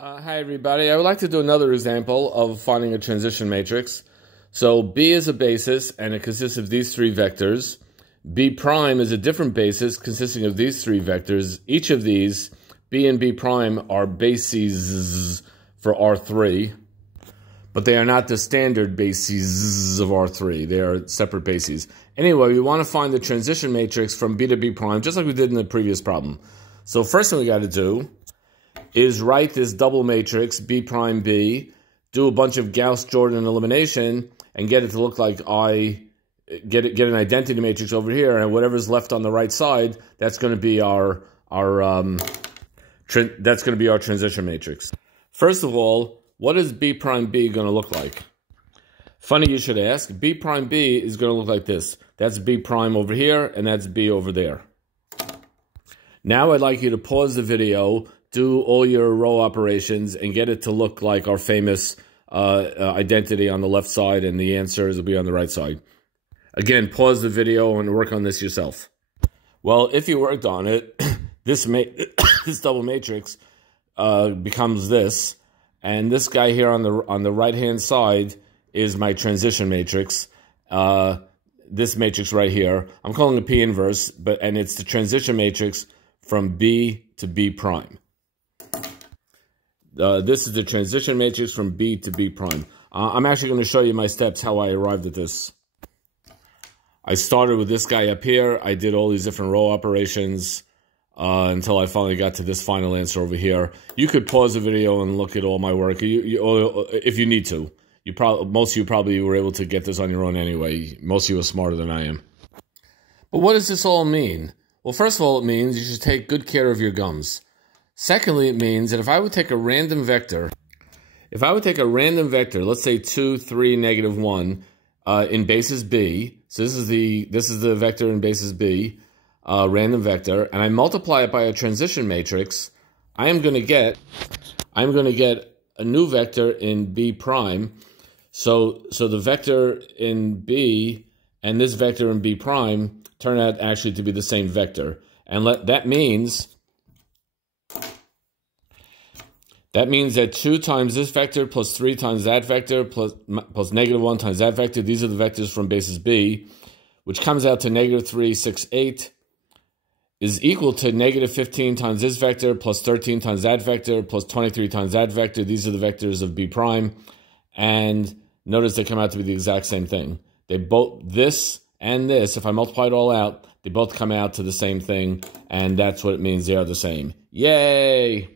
Hi everybody, I would like to do another example of finding a transition matrix. So B is a basis and it consists of these three vectors. B prime is a different basis consisting of these three vectors. Each of these, B and B prime, are bases for R3, but they are not the standard bases of R3. They are separate bases. Anyway, we want to find the transition matrix from B to B prime, just like we did in the previous problem. So first thing we got to do is write this double matrix, B prime B, do a bunch of Gauss-Jordan elimination, and get it to look like get an identity matrix over here, and whatever's left on the right side, that's going to be our transition matrix. First of all, what is B prime B going to look like? Funny you should ask. B prime B is going to look like this. That's B prime over here, and that's B over there. Now I'd like you to pause the video, do all your row operations, and get it to look like our famous identity on the left side, and the answers will be on the right side. Again, pause the video and work on this yourself. Well, if you worked on it, this double matrix becomes this, and this guy here on the right-hand side is my transition matrix. This matrix right here, I'm calling it P inverse, and it's the transition matrix from B to B prime. This is the transition matrix from B to B prime. I'm actually going to show you my steps, how I arrived at this. I started with this guy up here. I did all these different row operations until I finally got to this final answer over here. You could pause the video and look at all my work if you need to. Most of you probably were able to get this on your own anyway. Most of you are smarter than I am. But what does this all mean? Well, first of all, it means you should take good care of your gums. Secondly, it means that if I would take a random vector, let's say 2, 3, -1, in basis B, so this is the vector in basis B, random vector, and I multiply it by a transition matrix, I'm going to get a new vector in B prime. So the vector in B and this vector in B prime turn out actually to be the same vector, and that means that 2 times this vector plus 3 times that vector plus -1 times that vector, these are the vectors from basis B, which comes out to -3, 6, 8, is equal to -15 times this vector plus 13 times that vector plus 23 times that vector. These are the vectors of B prime. And notice they come out to be the exact same thing. This and this, if I multiply it all out, they both come out to the same thing. And that's what it means. They are the same. Yay!